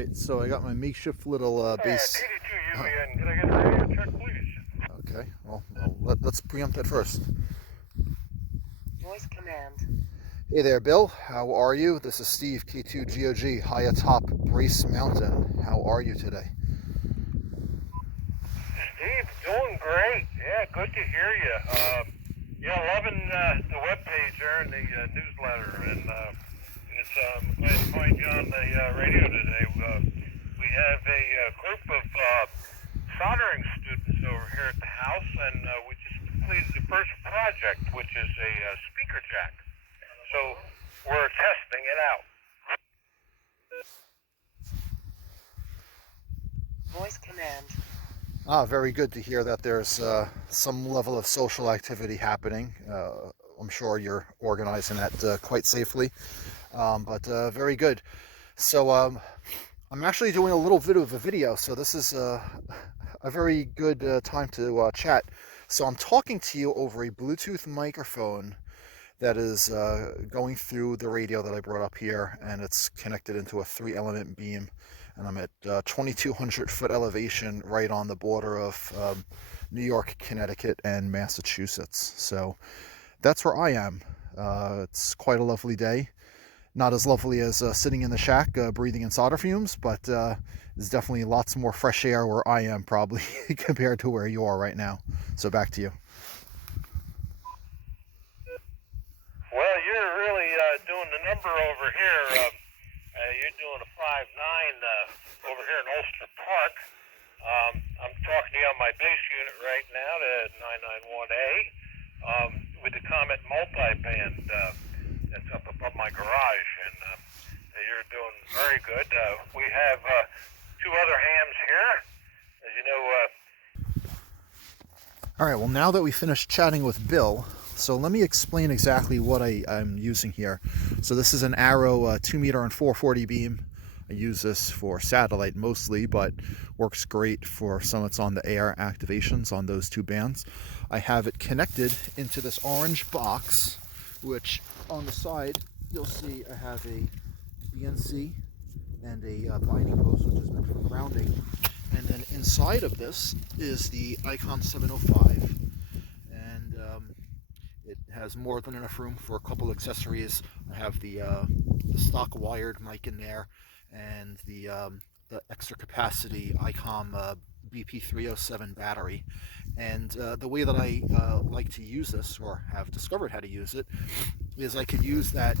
Alright, so I got my makeshift little base. TD2 UVN, can I get a radio check, please? Okay, well, let's preempt that first. Voice command. Hey there, Bill. How are you? This is Steve, K2GOG, high atop Brace Mountain. How are you today? Steve, doing great. Yeah, good to hear you. Loving the webpage there and the newsletter, and I'm glad to find you on the radio today. We have a group of soldering students over here at the house, and we just completed the first project, which is a speaker jack. So we're testing it out. Voice command. Very good to hear that there's some level of social activity happening. I'm sure you're organizing that quite safely, but very good. So I'm actually doing a little bit of a video, so this is a very good time to chat. So I'm talking to you over a Bluetooth microphone that is going through the radio that I brought up here, and it's connected into a 3-element beam, and I'm at 2,200 foot elevation right on the border of New York, Connecticut, and Massachusetts. So that's where I am. It's quite a lovely day. Not as lovely as sitting in the shack breathing in solder fumes, but there's definitely lots more fresh air where I am probably compared to where you are right now. So back to you. Well, you're really doing the number over here. You're doing a 5.9 over here in Ulster Park. I'm talking to you on my base unit right now, the 991A, with the Comet multiband that's up above my garage, and you're doing very good. We have two other hams here, as you know. All right, well, now that we finished chatting with Bill, so let me explain exactly what I'm using here. So this is an Arrow 2 meter and 440 beam. I use this for satellite mostly, but works great for summits on the air activations on those two bands. I have it connected into this orange box, which on the side you'll see I have a BNC and a binding post, which is meant for grounding. And then inside of this is the Icom 705, and it has more than enough room for a couple accessories. I have the stock wired mic in there, and the extra capacity Icom BP307 battery. And the way that I like to use this, or have discovered how to use it, is I could use that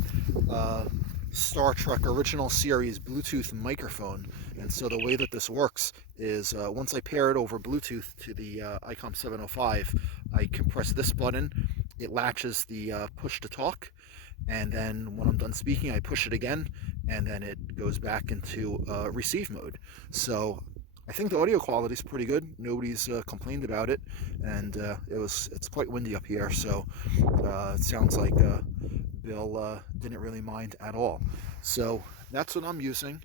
Star Trek original series Bluetooth microphone. And so the way that this works is once I pair it over Bluetooth to the Icom 705, I can press this button, it latches the push to talk, and then when I'm done speaking I push it again, and then it goes back into receive mode. So I think the audio quality is pretty good. Nobody's complained about it, and it's quite windy up here, so it sounds like Bill didn't really mind at all. So that's what I'm using.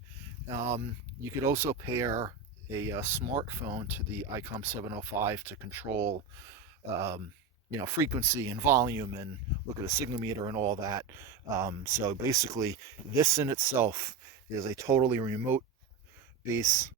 You could also pair a smartphone to the Icom 705 to control frequency and volume, and look at a signal meter and all that. So basically this in itself is a totally remote base